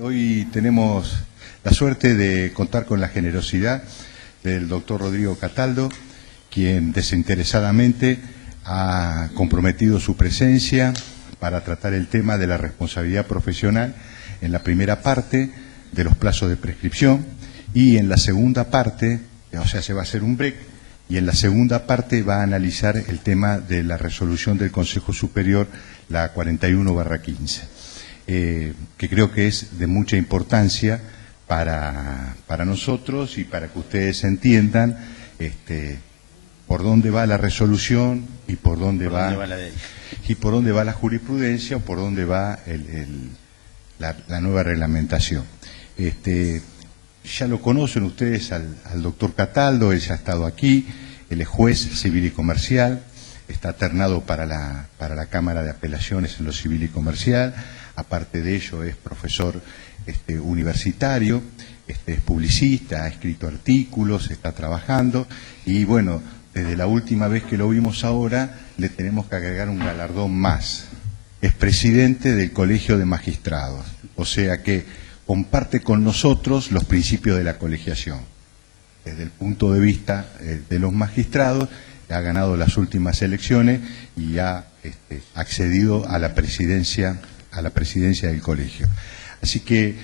Hoy tenemos la suerte de contar con la generosidad del doctor Rodrigo Cataldo, quien desinteresadamente ha comprometido su presencia para tratar el tema de la responsabilidad profesional en la primera parte de los plazos de prescripción y en la segunda parte, o sea, se va a hacer un break, y en la segunda parte va a analizar el tema de la resolución del Consejo Superior, la 41/15. Que creo que es de mucha importancia para nosotros y para que ustedes entiendan por dónde va la resolución y por dónde va la jurisprudencia o por dónde va la nueva reglamentación. Ya lo conocen ustedes al doctor Cataldo, él ya ha estado aquí, él es juez civil y comercial, está ternado para la Cámara de Apelaciones en lo civil y comercial. Aparte de ello es profesor universitario, es publicista, ha escrito artículos, está trabajando y bueno, desde la última vez que lo vimos ahora le tenemos que agregar un galardón más. Es presidente del Colegio de Magistrados, o sea que comparte con nosotros los principios de la colegiación. Desde el punto de vista de los magistrados, ha ganado las últimas elecciones y ha accedido a la presidencia del colegio. Así que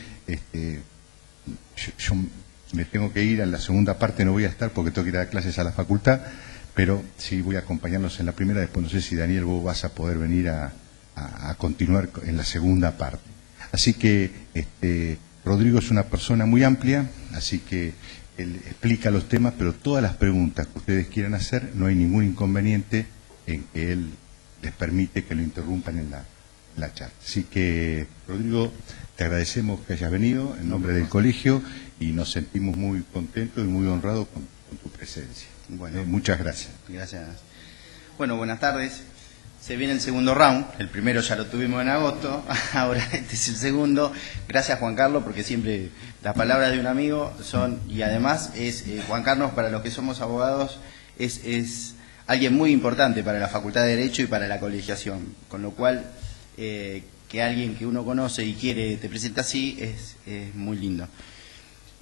yo me tengo que ir, en la segunda parte no voy a estar porque tengo que ir a dar clases a la facultad, pero sí voy a acompañarlos en la primera, después no sé si Daniel vos vas a poder venir a continuar en la segunda parte. Así que Rodrigo es una persona muy amplia, así que él explica los temas, pero todas las preguntas que ustedes quieran hacer, no hay ningún inconveniente en que él les permite que lo interrumpan en la charla. Así que, Rodrigo, te agradecemos que hayas venido en nombre del colegio y nos sentimos muy contentos y muy honrados con tu presencia. Bueno, muchas gracias. Gracias. Bueno, buenas tardes. Se viene el segundo round, el primero ya lo tuvimos en agosto, ahora este es el segundo. Gracias Juan Carlos, porque siempre las palabras de un amigo son, y además es Juan Carlos, para los que somos abogados, es alguien muy importante para la Facultad de Derecho y para la colegiación, con lo cual que alguien que uno conoce y quiere te presenta así es muy lindo.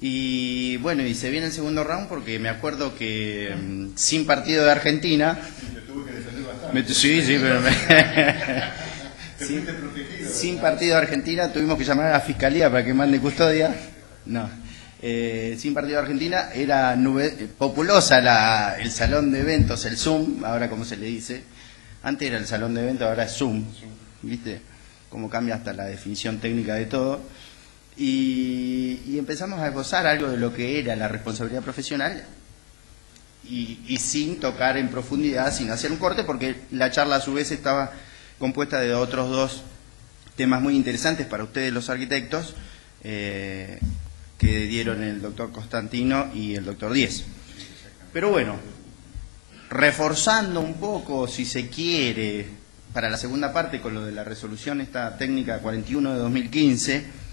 Y bueno, y se viene el segundo round porque me acuerdo que sin partido de Argentina... Sí, pero sin partido de Argentina tuvimos que llamar a la Fiscalía para que mande custodia. No. Sin partido de Argentina era populosa el salón de eventos, el Zoom, ahora como se le dice. Antes era el salón de eventos, ahora es Zoom. ¿Viste? Cómo cambia hasta la definición técnica de todo. Y empezamos a esbozar algo de lo que era la responsabilidad profesional y sin tocar en profundidad, sin hacer un corte, porque la charla a su vez estaba compuesta de otros dos temas muy interesantes para ustedes los arquitectos que dieron el doctor Constantino y el doctor Díez. Pero bueno, reforzando un poco, si se quiere, para la segunda parte con lo de la resolución esta técnica 41 de 2015,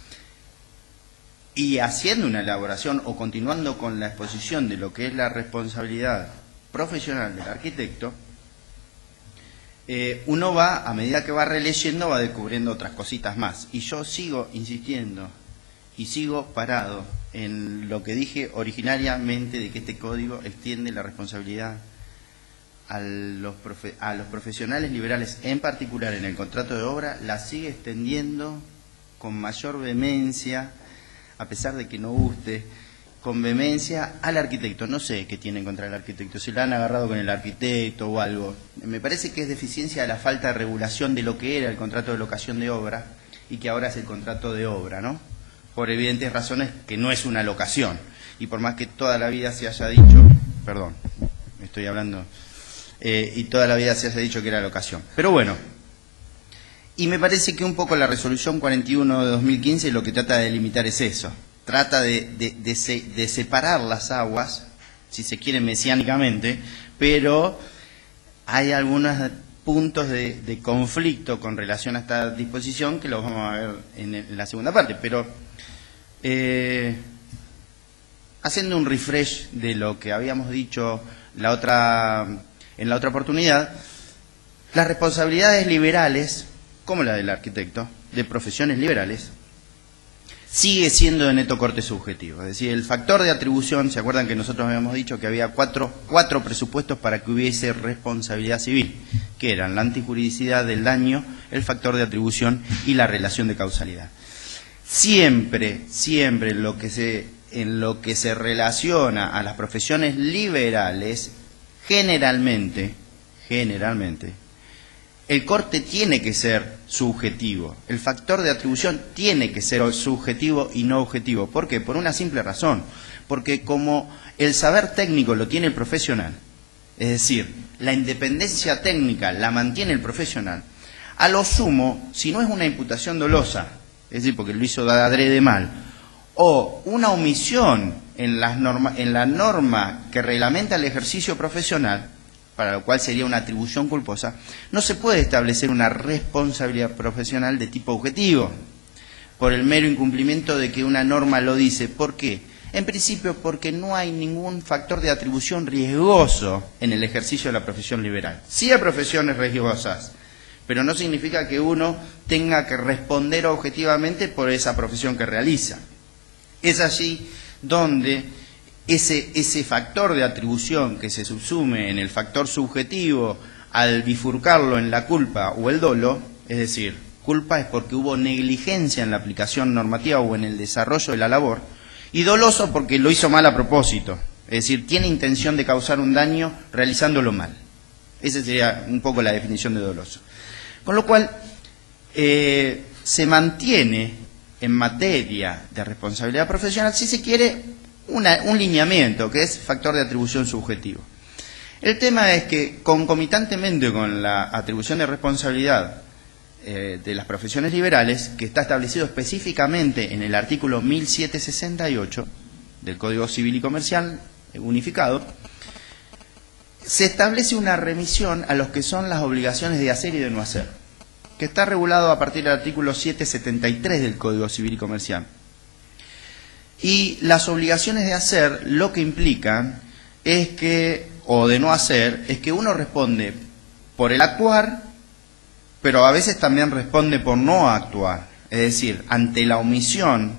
y haciendo una elaboración o continuando con la exposición de lo que es la responsabilidad profesional del arquitecto, uno va, a medida que va releyendo, va descubriendo otras cositas más. Y yo sigo insistiendo y sigo parado en lo que dije originariamente de que este código extiende la responsabilidad a los profesionales liberales, en particular en el contrato de obra, la sigue extendiendo con mayor vehemencia, a pesar de que no guste, con vehemencia al arquitecto. No sé qué tienen contra el arquitecto, si la han agarrado con el arquitecto o algo. Me parece que es deficiencia de la falta de regulación de lo que era el contrato de locación de obra y que ahora es el contrato de obra, ¿no? Por evidentes razones que no es una locación. Y por más que toda la vida se haya dicho, perdón, estoy hablando, y toda la vida se haya dicho que era locación. Pero bueno. Y me parece que un poco la resolución 41 de 2015 lo que trata de delimitar es eso. Trata de separar las aguas, si se quiere mesiánicamente, pero hay algunos puntos de conflicto con relación a esta disposición que los vamos a ver en la segunda parte. Pero haciendo un refresh de lo que habíamos dicho en la otra oportunidad, las responsabilidades liberales, como la del arquitecto, de profesiones liberales, sigue siendo de neto corte subjetivo. Es decir, el factor de atribución, ¿se acuerdan que nosotros habíamos dicho que había cuatro presupuestos para que hubiese responsabilidad civil? Que eran la antijuridicidad del daño, el factor de atribución y la relación de causalidad. Siempre en lo que se relaciona a las profesiones liberales, generalmente, el corte tiene que ser subjetivo. El factor de atribución tiene que ser subjetivo y no objetivo. ¿Por qué? Por una simple razón. Porque como el saber técnico lo tiene el profesional, es decir, la independencia técnica la mantiene el profesional, a lo sumo, si no es una imputación dolosa, es decir, porque lo hizo de adrede mal, o una omisión en la norma que reglamenta el ejercicio profesional, para lo cual sería una atribución culposa, no se puede establecer una responsabilidad profesional de tipo objetivo, por el mero incumplimiento de que una norma lo dice. ¿Por qué? En principio porque no hay ningún factor de atribución riesgoso en el ejercicio de la profesión liberal. Sí hay profesiones riesgosas, pero no significa que uno tenga que responder objetivamente por esa profesión que realiza. Es allí donde ese factor de atribución que se subsume en el factor subjetivo al bifurcarlo en la culpa o el dolo, es decir, culpa es porque hubo negligencia en la aplicación normativa o en el desarrollo de la labor, y doloso porque lo hizo mal a propósito, es decir, tiene intención de causar un daño realizándolo mal. Esa sería un poco la definición de doloso. Con lo cual, se mantiene en materia de responsabilidad profesional, si se quiere, un lineamiento, que es factor de atribución subjetivo. El tema es que, concomitantemente con la atribución de responsabilidad de las profesiones liberales, que está establecido específicamente en el artículo 1768 del Código Civil y Comercial unificado, se establece una remisión a lo que son las obligaciones de hacer y de no hacer, que está regulado a partir del artículo 773 del Código Civil y Comercial. Y las obligaciones de hacer lo que implican es que, o de no hacer, es que uno responde por el actuar, pero a veces también responde por no actuar. Es decir, ante la omisión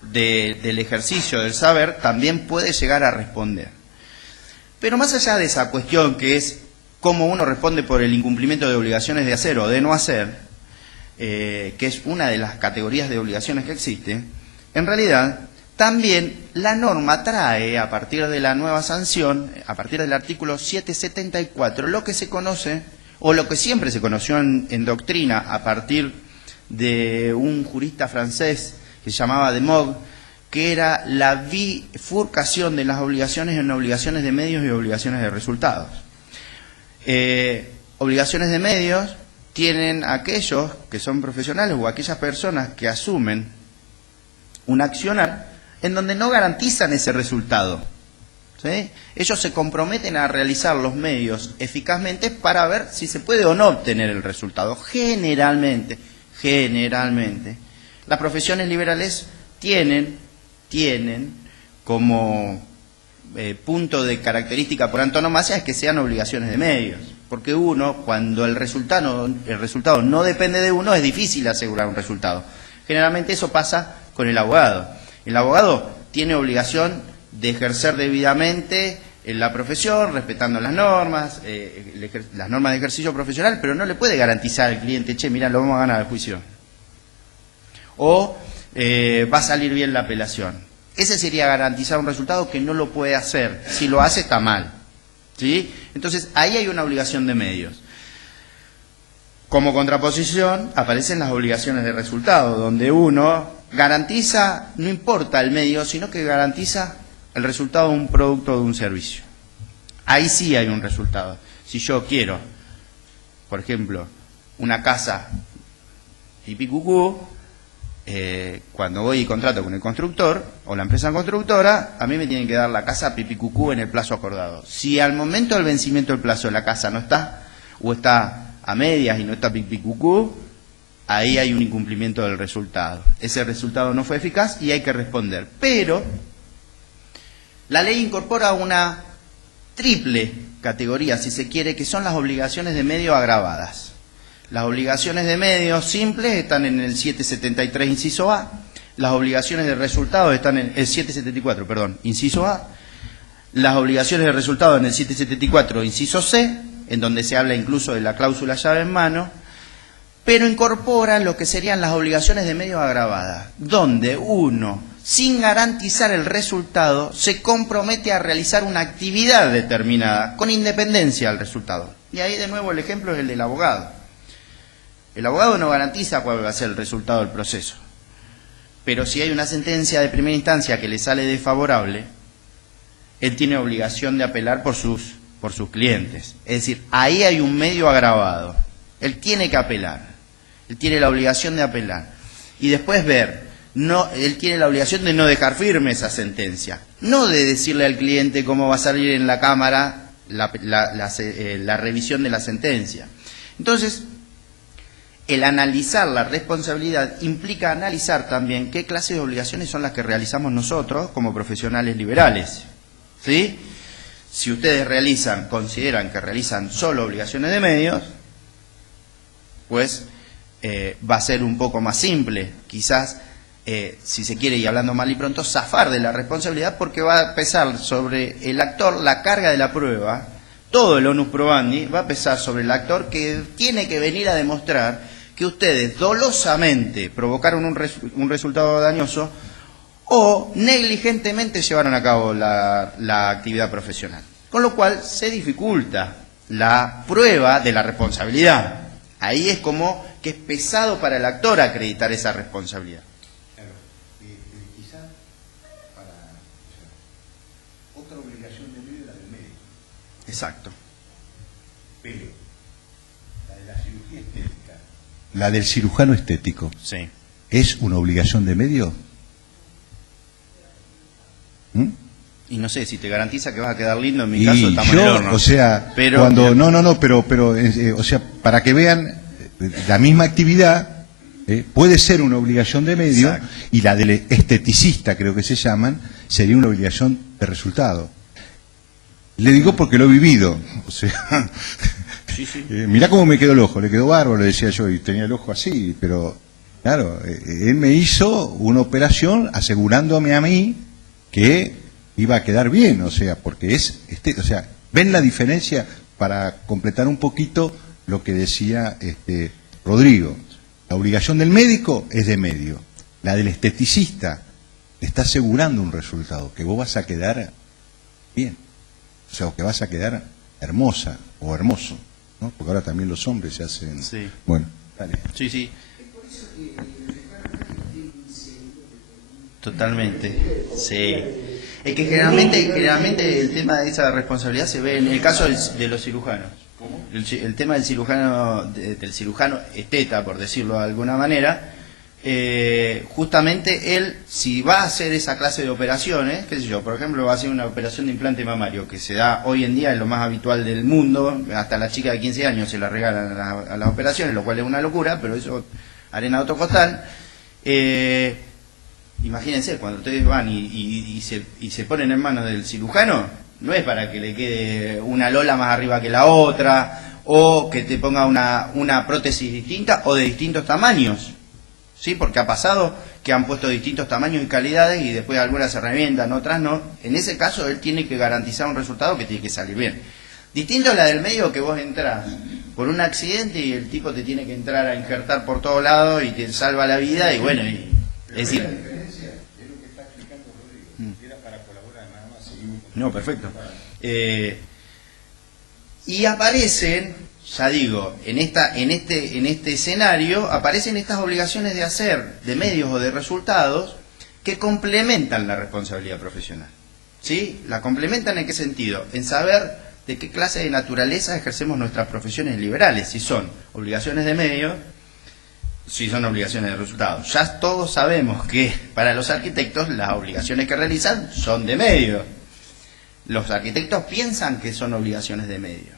del ejercicio del saber, también puede llegar a responder. Pero más allá de esa cuestión que es cómo uno responde por el incumplimiento de obligaciones de hacer o de no hacer, que es una de las categorías de obligaciones que existe, en realidad también la norma trae, a partir de la nueva sanción, a partir del artículo 774, lo que se conoce, o lo que siempre se conoció en doctrina a partir de un jurista francés que se llamaba de Mogue, que era la bifurcación de las obligaciones en obligaciones de medios y obligaciones de resultados. Obligaciones de medios tienen aquellos que son profesionales o aquellas personas que asumen un accionar en donde no garantizan ese resultado, ¿sí? Ellos se comprometen a realizar los medios eficazmente para ver si se puede o no obtener el resultado. Generalmente, las profesiones liberales tienen como punto de característica por antonomasia es que sean obligaciones de medios, porque uno, cuando el resultado no depende de uno, es difícil asegurar un resultado. Generalmente eso pasa con el abogado. El abogado tiene obligación de ejercer debidamente en la profesión, respetando las normas de ejercicio profesional, pero no le puede garantizar al cliente, che, mira, lo vamos a ganar el juicio. O va a salir bien la apelación. Ese sería garantizar un resultado que no lo puede hacer. Si lo hace, está mal, ¿sí? Entonces, ahí hay una obligación de medios. Como contraposición, aparecen las obligaciones de resultado, donde uno garantiza, no importa el medio, sino que garantiza el resultado de un producto o de un servicio. Ahí sí hay un resultado. Si yo quiero, por ejemplo, una casa pipí cucú, cuando voy y contrato con el constructor o la empresa constructora, a mí me tienen que dar la casa pipí cucú en el plazo acordado. Si al momento del vencimiento del plazo la casa no está, o está a medias y no está pipí cucú, ahí hay un incumplimiento del resultado. Ese resultado no fue eficaz y hay que responder. Pero la ley incorpora una triple categoría, si se quiere, que son las obligaciones de medio agravadas. Las obligaciones de medios simples están en el 773 inciso A, las obligaciones de resultado están en el 774, perdón, inciso A, las obligaciones de resultado en el 774, inciso C, en donde se habla incluso de la cláusula llave en mano, pero incorpora lo que serían las obligaciones de medios agravadas, donde uno, sin garantizar el resultado, se compromete a realizar una actividad determinada, con independencia del resultado. Y ahí de nuevo el ejemplo es el del abogado. El abogado no garantiza cuál va a ser el resultado del proceso, pero si hay una sentencia de primera instancia que le sale desfavorable, él tiene obligación de apelar por sus clientes. Es decir, ahí hay un medio agravado. Él tiene que apelar. Él tiene la obligación de apelar. Y después ver, él tiene la obligación de no dejar firme esa sentencia. No de decirle al cliente cómo va a salir en la cámara la revisión de la sentencia. Entonces, el analizar la responsabilidad implica analizar también qué clase de obligaciones son las que realizamos nosotros como profesionales liberales. ¿Sí? Si ustedes consideran que realizan solo obligaciones de medios, pues va a ser un poco más simple, quizás, si se quiere, y hablando mal y pronto, zafar de la responsabilidad, porque va a pesar sobre el actor la carga de la prueba, todo el onus probandi va a pesar sobre el actor, que tiene que venir a demostrar que ustedes dolosamente provocaron un resultado dañoso o negligentemente llevaron a cabo la actividad profesional. Con lo cual se dificulta la prueba de la responsabilidad. Ahí es como que es pesado para el actor acreditar esa responsabilidad. Claro, quizá otra obligación de medio es la del médico. Exacto. Pero la de la cirugía estética, la del cirujano estético, sí, ¿es una obligación de medio? Y no sé, si te garantiza que vas a quedar lindo, en mi caso estamos en el horno. O sea, pero, cuando pero o sea, para que vean, la misma actividad puede ser una obligación de medio. Exacto. Y la del esteticista, creo que se llaman, sería una obligación de resultado. Le digo porque lo he vivido, o sea, sí, sí. Mirá cómo me quedó el ojo, le quedó bárbaro, le decía yo, y tenía el ojo así, pero claro, él me hizo una operación asegurándome a mí que iba a quedar bien, o sea, porque o sea, ven la diferencia, para completar un poquito lo que decía Rodrigo. La obligación del médico es de medio, la del esteticista está asegurando un resultado, que vos vas a quedar bien, o sea, que vas a quedar hermosa o hermoso, ¿no? Porque ahora también los hombres se hacen... Sí. Bueno, dale. Sí, sí. Totalmente, sí. Es que generalmente el tema de esa responsabilidad se ve en el caso de los cirujanos. ¿Cómo? El tema del cirujano esteta, por decirlo de alguna manera, justamente él, si va a hacer esa clase de operaciones, qué sé yo, por ejemplo, va a hacer una operación de implante mamario, que se da hoy en día, es lo más habitual del mundo, hasta la chica de 15 años se la regalan a las operaciones, lo cual es una locura, pero eso, arena de otro costal. Imagínense, cuando ustedes van y se ponen en manos del cirujano, no es para que le quede una lola más arriba que la otra, o que te ponga una prótesis distinta o de distintos tamaños, ¿sí? Porque ha pasado que han puesto distintos tamaños y calidades y después algunas se revientan, otras no. En ese caso él tiene que garantizar un resultado que tiene que salir bien. Distinto a la del medio, que vos entrás por un accidente y el tipo te tiene que entrar a injertar por todos lados y te salva la vida, y bueno, es decir... No, perfecto. Y aparecen, ya digo, en este escenario, aparecen estas obligaciones de hacer, de medios o de resultados, que complementan la responsabilidad profesional. ¿Sí? ¿La complementan en qué sentido? En saber de qué clase de naturaleza ejercemos nuestras profesiones liberales, si son obligaciones de medios, si son obligaciones de resultados. Ya todos sabemos que para los arquitectos las obligaciones que realizan son de medios. Los arquitectos piensan que son obligaciones de medios.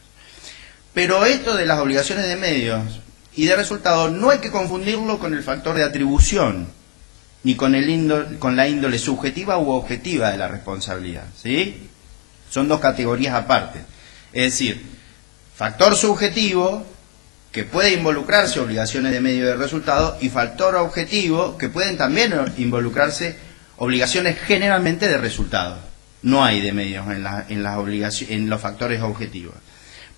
Pero esto de las obligaciones de medios y de resultados no hay que confundirlo con el factor de atribución, ni con la índole subjetiva u objetiva de la responsabilidad, ¿sí? Son dos categorías aparte. Es decir, factor subjetivo, que puede involucrarse obligaciones de medio de resultado, y factor objetivo, que pueden también involucrarse obligaciones generalmente de resultado. No hay de medios en los factores objetivos.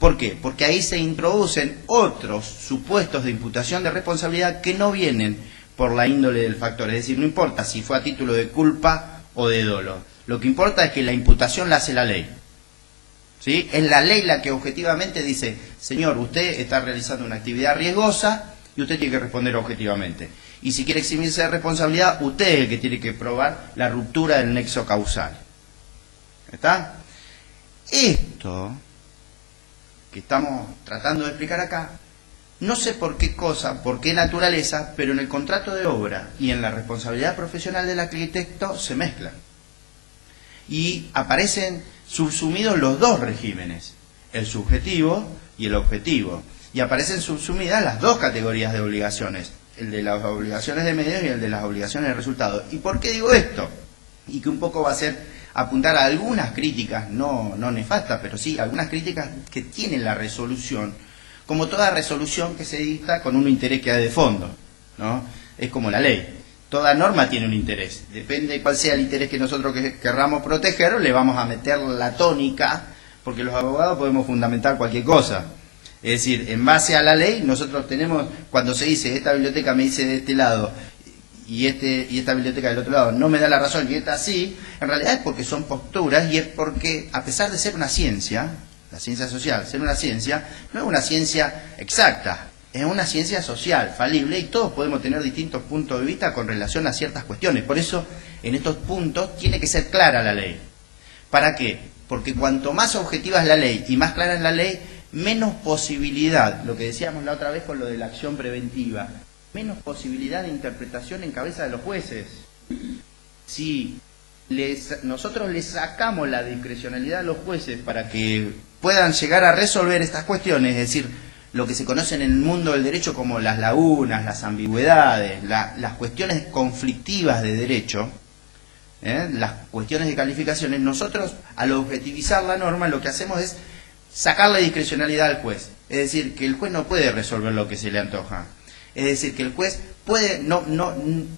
¿Por qué? Porque ahí se introducen otros supuestos de imputación de responsabilidad que no vienen por la índole del factor. Es decir, no importa si fue a título de culpa o de dolo. Lo que importa es que la imputación la hace la ley. ¿Sí? Es la ley la que objetivamente dice, señor, usted está realizando una actividad riesgosa y usted tiene que responder objetivamente. Y si quiere eximirse de responsabilidad, usted es el que tiene que probar la ruptura del nexo causal. ¿Está? Esto que estamos tratando de explicar acá, no sé por qué cosa, por qué naturaleza, pero en el contrato de obra y en la responsabilidad profesional del arquitecto se mezclan. Y aparecen subsumidos los dos regímenes, el subjetivo y el objetivo. Y aparecen subsumidas las dos categorías de obligaciones, el de las obligaciones de medios y el de las obligaciones de resultado. ¿Y por qué digo esto? Y que un poco va a ser apuntar a algunas críticas, no nefastas, pero sí algunas críticas que tienen la resolución, como toda resolución que se dicta con un interés que hay de fondo, ¿no? Es como la ley. Toda norma tiene un interés. Depende de cuál sea el interés que nosotros querramos proteger, le vamos a meter la tónica, porque los abogados podemos fundamentar cualquier cosa. Es decir, en base a la ley, nosotros tenemos, cuando se dice, esta biblioteca me dice de este lado, y esta biblioteca del otro lado no me da la razón, y esta sí, en realidad es porque son posturas, y es porque, a pesar de ser una ciencia, la ciencia social, ser una ciencia, no es una ciencia exacta. Es una ciencia social, falible, y todos podemos tener distintos puntos de vista con relación a ciertas cuestiones. Por eso, en estos puntos, tiene que ser clara la ley. ¿Para qué? Porque cuanto más objetiva es la ley y más clara es la ley, menos posibilidad, lo que decíamos la otra vez con lo de la acción preventiva, menos posibilidad de interpretación en cabeza de los jueces. Si nosotros les sacamos la discrecionalidad a los jueces para que puedan llegar a resolver estas cuestiones, es decir, lo que se conoce en el mundo del derecho como las lagunas, las ambigüedades, las cuestiones conflictivas de derecho, las cuestiones de calificaciones, nosotros al objetivizar la norma lo que hacemos es sacarle discrecionalidad al juez. Es decir, que el juez no puede resolver lo que se le antoja. Es decir, que el juez puede,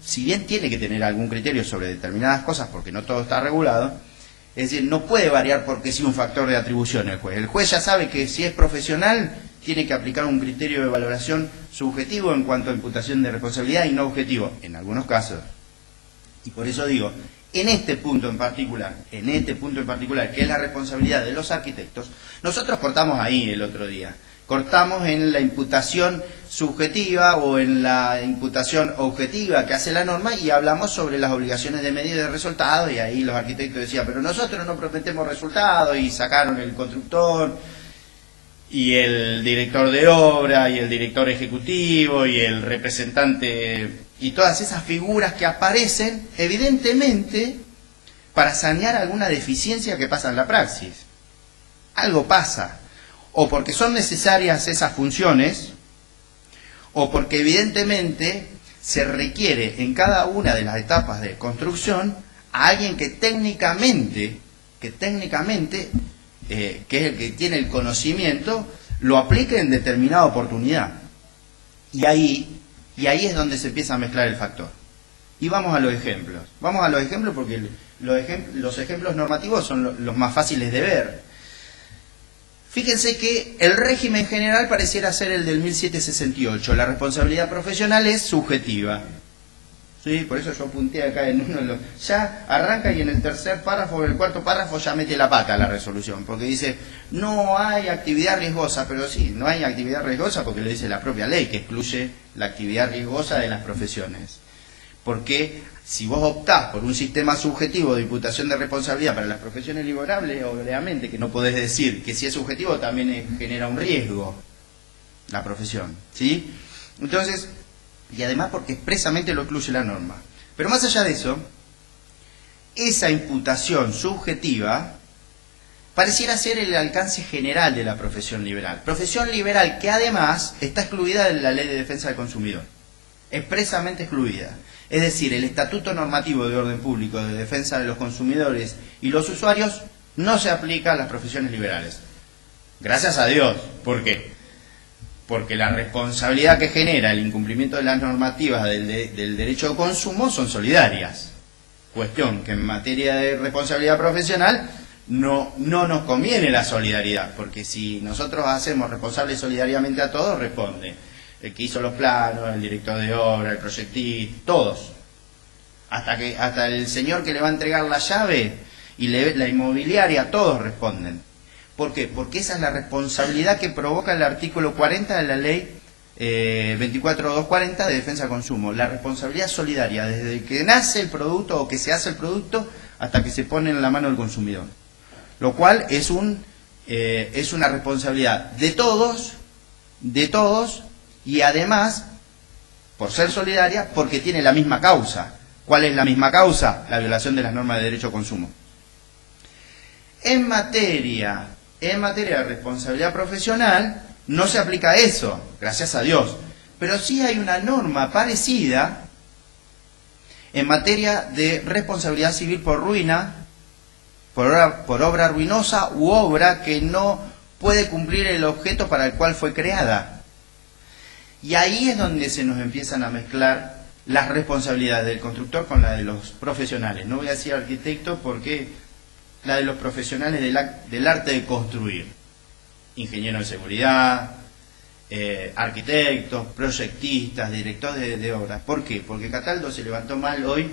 si bien tiene que tener algún criterio sobre determinadas cosas, porque no todo está regulado, es decir, no puede variar porque sí un factor de atribución el juez. El juez ya sabe que si es profesional tiene que aplicar un criterio de valoración subjetivo en cuanto a imputación de responsabilidad y no objetivo, en algunos casos. Y por eso digo, en este punto en particular, que es la responsabilidad de los arquitectos, nosotros cortamos ahí el otro día. Cortamos en la imputación subjetiva o en la imputación objetiva que hace la norma y hablamos sobre las obligaciones de medio y de resultado, y ahí los arquitectos decían, pero nosotros no prometemos resultados, y sacaron el constructor y el director de obra y el director ejecutivo y el representante y todas esas figuras que aparecen evidentemente para sanear alguna deficiencia que pasa en la praxis. Algo pasa, o porque son necesarias esas funciones, o porque evidentemente se requiere en cada una de las etapas de construcción a alguien que técnicamente, que es el que tiene el conocimiento, lo aplique en determinada oportunidad. Y ahí es donde se empieza a mezclar el factor. Y vamos a los ejemplos. Vamos a los ejemplos porque los ejemplos normativos son los más fáciles de ver. Fíjense que el régimen general pareciera ser el del 1768. La responsabilidad profesional es subjetiva. ¿Sí? Por eso yo apunté acá en uno de los... Ya arranca y en el tercer párrafo o el cuarto párrafo ya mete la pata la resolución. Porque dice, no hay actividad riesgosa. Pero sí, no hay actividad riesgosa porque lo dice la propia ley, que excluye la actividad riesgosa de las profesiones. Porque si vos optás por un sistema subjetivo de imputación de responsabilidad para las profesiones liberables, obviamente que no podés decir que si es subjetivo también genera un riesgo la profesión, ¿sí? Entonces, y además porque expresamente lo excluye la norma. Pero más allá de eso, esa imputación subjetiva pareciera ser el alcance general de la profesión liberal. Profesión liberal que además está excluida de la Ley de Defensa del Consumidor. Expresamente excluida. Es decir, el Estatuto Normativo de Orden Público de Defensa de los Consumidores y los Usuarios no se aplica a las profesiones liberales. Gracias a Dios. ¿Por qué? porque la responsabilidad que genera el incumplimiento de las normativas del derecho de consumo son solidarias. Cuestión que en materia de responsabilidad profesional no nos conviene la solidaridad, porque si nosotros hacemos responsables solidariamente a todos, responde el que hizo los planos, el director de obra, el proyectista, todos. Hasta el señor que le va a entregar la llave y la inmobiliaria, todos responden. ¿Por qué? Porque esa es la responsabilidad que provoca el artículo 40 de la ley 24.240 de defensa del consumo. La responsabilidad solidaria, desde que nace el producto o que se hace el producto hasta que se pone en la mano del consumidor. Lo cual es una responsabilidad de todos, y además, por ser solidaria, porque tiene la misma causa. ¿Cuál es la misma causa? La violación de las normas de derecho de consumo. En materia de responsabilidad profesional no se aplica eso, gracias a Dios. Pero sí hay una norma parecida en materia de responsabilidad civil por ruina, por obra ruinosa u obra que no puede cumplir el objeto para el cual fue creada. Y ahí es donde se nos empiezan a mezclar las responsabilidades del constructor con la de los profesionales. No voy a decir arquitecto porque la de los profesionales del arte de construir. Ingenieros de seguridad, arquitectos, proyectistas, directores de obras. ¿Por qué? Porque Cataldo se levantó mal hoy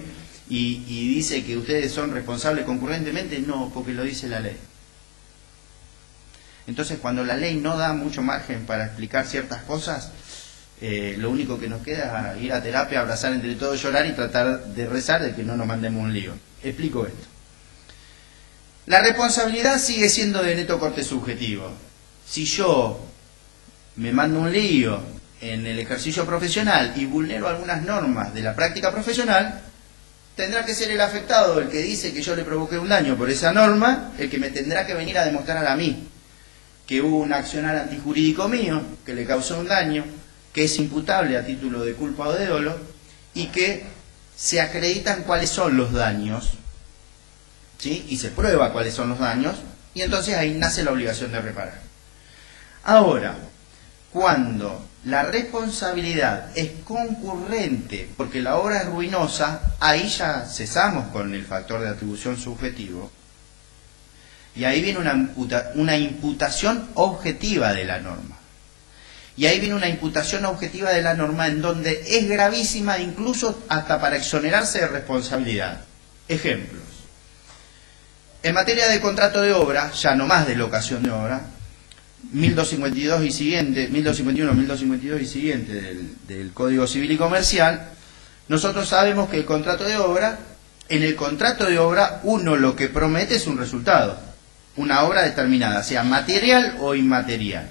y dice que ustedes son responsables concurrentemente. No, porque lo dice la ley. Entonces, cuando la ley no da mucho margen para explicar ciertas cosas, lo único que nos queda es ir a terapia, abrazar entre todos, llorar y tratar de rezar de que no nos mandemos un lío. Explico esto. La responsabilidad sigue siendo de neto corte subjetivo. Si yo me mando un lío en el ejercicio profesional y vulnero algunas normas de la práctica profesional, tendrá que ser el afectado, el que dice que yo le provoqué un daño por esa norma, el que me tendrá que venir a demostrar a mí que hubo un accionar antijurídico mío, que le causó un daño, que es imputable a título de culpa o de dolo, y que se acreditan cuáles son los daños, ¿sí? Y se prueba cuáles son los daños, y entonces ahí nace la obligación de reparar. Ahora, cuando la responsabilidad es concurrente, porque la obra es ruinosa, ahí ya cesamos con el factor de atribución subjetivo, y ahí viene una imputación objetiva de la norma. Y ahí viene una imputación objetiva de la norma en donde es gravísima incluso hasta para exonerarse de responsabilidad. Ejemplos. En materia de contrato de obra, ya no más de locación de obra, 1252 y siguiente, 1251, 1252 y siguiente del Código Civil y Comercial, nosotros sabemos que el contrato de obra, en el contrato de obra uno lo que promete es un resultado, una obra determinada, sea material o inmaterial.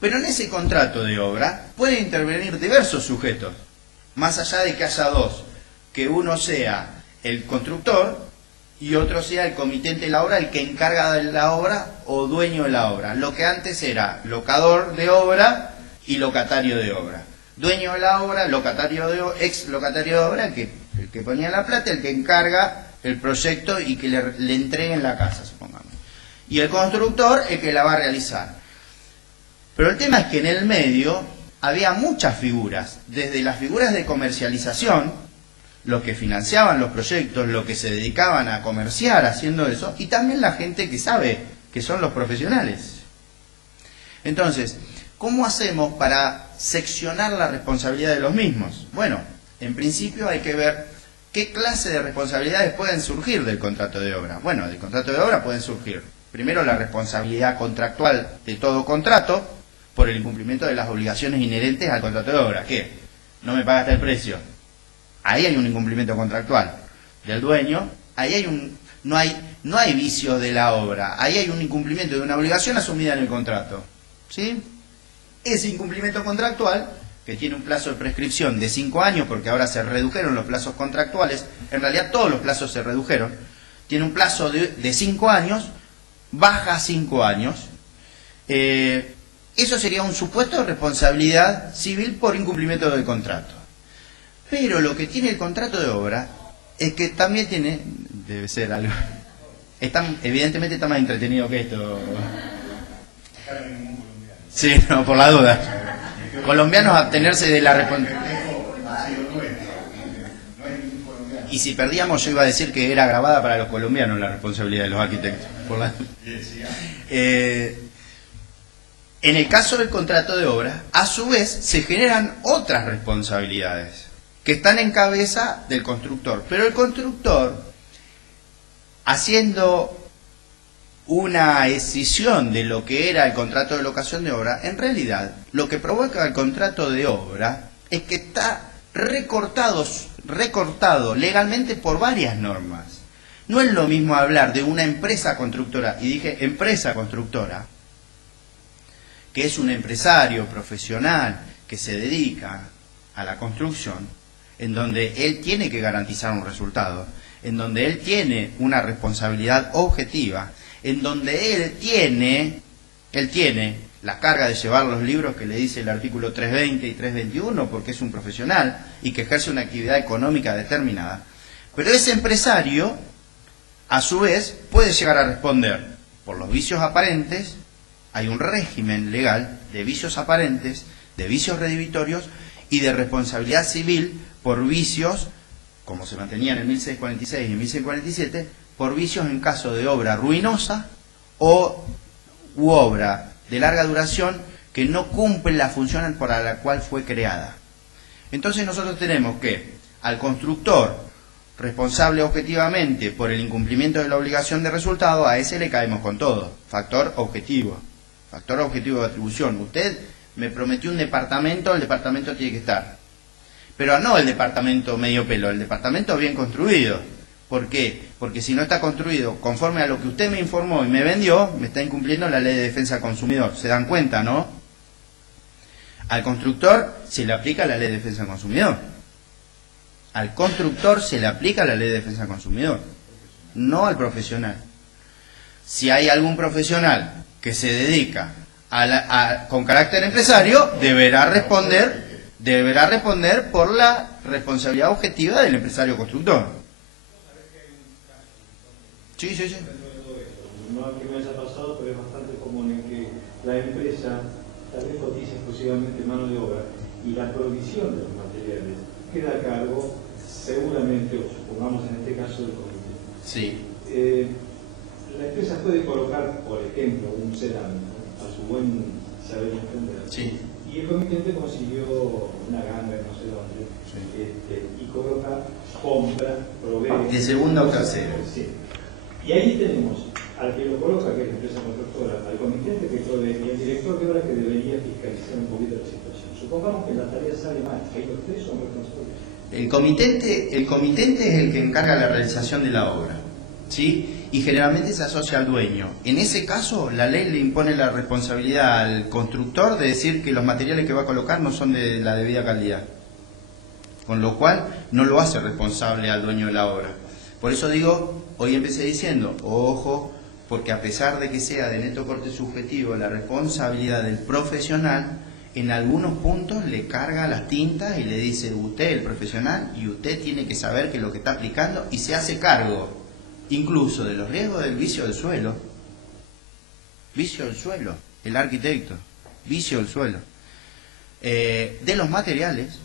Pero en ese contrato de obra pueden intervenir diversos sujetos, más allá de que haya dos, que uno sea el constructor y otro sea el comitente de la obra, el que encarga de la obra o dueño de la obra. Lo que antes era locador de obra y locatario de obra. Dueño de la obra, ex locatario de obra, el que ponía la plata, el que encarga el proyecto y que le entreguen la casa, supongamos. Y el constructor, el que la va a realizar. Pero el tema es que en el medio había muchas figuras, desde las figuras de comercialización, los que financiaban los proyectos, los que se dedicaban a comerciar haciendo eso, y también la gente que sabe, que son los profesionales. Entonces, ¿cómo hacemos para seccionar la responsabilidad de los mismos? Bueno, en principio hay que ver qué clase de responsabilidades pueden surgir del contrato de obra. Bueno, del contrato de obra pueden surgir, primero, la responsabilidad contractual de todo contrato, por el incumplimiento de las obligaciones inherentes al contrato de obra. ¿Qué? No me pagaste el precio. Ahí hay un incumplimiento contractual del dueño. Ahí hay no hay vicios de la obra. Ahí hay un incumplimiento de una obligación asumida en el contrato. ¿Sí? Ese incumplimiento contractual, que tiene un plazo de prescripción de 5 años, porque ahora se redujeron los plazos contractuales, en realidad todos los plazos se redujeron, tiene un plazo de 5 años, baja a 5 años. Eso sería un supuesto de responsabilidad civil por incumplimiento del contrato. Pero lo que tiene el contrato de obra es que también tiene, debe ser algo, evidentemente está más entretenido que esto. Sí, no, por la duda. Colombianos, abstenerse de la responsabilidad. Y si perdíamos, yo iba a decir que era grabada para los colombianos la responsabilidad de los arquitectos. En el caso del contrato de obra, a su vez, se generan otras responsabilidades que están en cabeza del constructor. Pero el constructor, haciendo una escisión de lo que era el contrato de locación de obra, en realidad lo que provoca el contrato de obra es que está recortado legalmente por varias normas. No es lo mismo hablar de una empresa constructora, y dije empresa constructora, que es un empresario profesional que se dedica a la construcción, en donde él tiene que garantizar un resultado, en donde él tiene una responsabilidad objetiva, en donde él tiene la carga de llevar los libros que le dice el artículo 320 y 321, porque es un profesional y que ejerce una actividad económica determinada. Pero ese empresario, a su vez, puede llegar a responder por los vicios aparentes. Hay un régimen legal de vicios aparentes, de vicios redivitorios y de responsabilidad civil por vicios, como se mantenían en 1646 y 1647, por vicios en caso de obra ruinosa u obra de larga duración que no cumple la función para la cual fue creada. Entonces nosotros tenemos que al constructor responsable objetivamente por el incumplimiento de la obligación de resultado, a ese le caemos con todo. Factor objetivo de atribución. Usted me prometió un departamento, el departamento tiene que estar. Pero no el departamento medio pelo, el departamento bien construido. ¿Por qué? Porque si no está construido conforme a lo que usted me informó y me vendió, me está incumpliendo la ley de defensa del consumidor. ¿Se dan cuenta, no? Al constructor se le aplica la ley de defensa del consumidor. Al constructor se le aplica la ley de defensa del consumidor, no al profesional. Si hay algún profesional que se dedica con carácter empresario, deberá responder por la responsabilidad objetiva del empresario constructor. Sí. No es que me haya pasado, pero es bastante común en que la empresa tal vez cotiza exclusivamente mano de obra y la provisión de los materiales queda a cargo, seguramente, o supongamos en este caso, del comité. Sí. La empresa puede colocar, por ejemplo, un cerámico a su buen saber entender. Sí. Y el comitente consiguió una ganga, no sé dónde, y coloca, compra, provee. De segunda o tercera. Sí. Y ahí tenemos al que lo coloca, que es la empresa constructora, al comitente que provee y al director de obra que debería fiscalizar un poquito la situación. Supongamos que la tarea sale mal, ahí los tres son responsables. El comitente es el que encarga la realización de la obra, ¿sí? Y generalmente se asocia al dueño. En ese caso, la ley le impone la responsabilidad al constructor de decir que los materiales que va a colocar no son de la debida calidad. Con lo cual, no lo hace responsable al dueño de la obra. Por eso digo, hoy empecé diciendo, ojo, porque a pesar de que sea de neto corte subjetivo la responsabilidad del profesional, en algunos puntos le carga las tintas y le dice, usted el profesional, y usted tiene que saber que lo que está aplicando, y se hace cargo incluso de los riesgos del vicio del suelo, el arquitecto, vicio del suelo, de los materiales.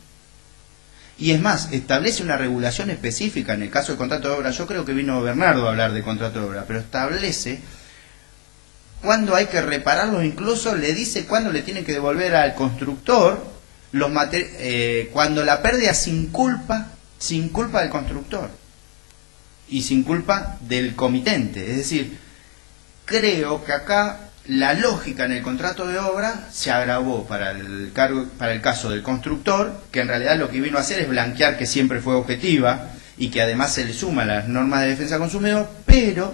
Y es más, establece una regulación específica en el caso del contrato de obra. Yo creo que vino Bernardo a hablar de contrato de obra, pero establece cuándo hay que repararlos, incluso le dice cuándo le tiene que devolver al constructor los cuando la pérdida sin culpa del constructor y sin culpa del comitente. Es decir, creo que acá la lógica en el contrato de obra se agravó para el caso del constructor, que en realidad lo que vino a hacer es blanquear que siempre fue objetiva y que además se le suma las normas de defensa del consumidor, pero,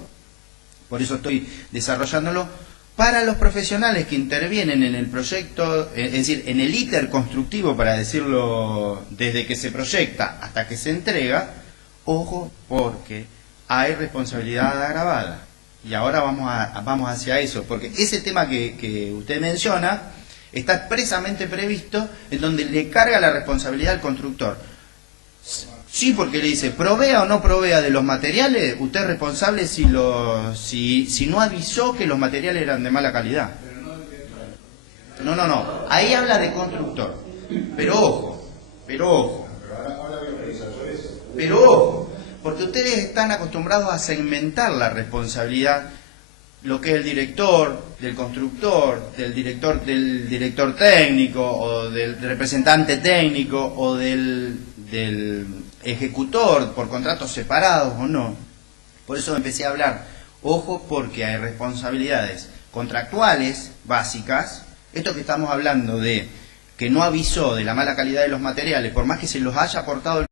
por eso estoy desarrollándolo, para los profesionales que intervienen en el proyecto, es decir, en el íter constructivo, para decirlo, desde que se proyecta hasta que se entrega, ojo, porque hay responsabilidad agravada. Y ahora vamos hacia eso, porque ese tema que usted menciona está expresamente previsto en donde le carga la responsabilidad al constructor. Sí, porque le dice, provea o no provea de los materiales, usted es responsable si no avisó que los materiales eran de mala calidad. No. Ahí habla de constructor. Pero ojo. Pero ojo. Porque ustedes están acostumbrados a segmentar la responsabilidad, lo que es el director, del constructor, del director técnico, o del representante técnico, o del ejecutor por contratos separados o no. Por eso empecé a hablar, ojo, porque hay responsabilidades contractuales básicas. Esto que estamos hablando de que no avisó de la mala calidad de los materiales, por más que se los haya aportado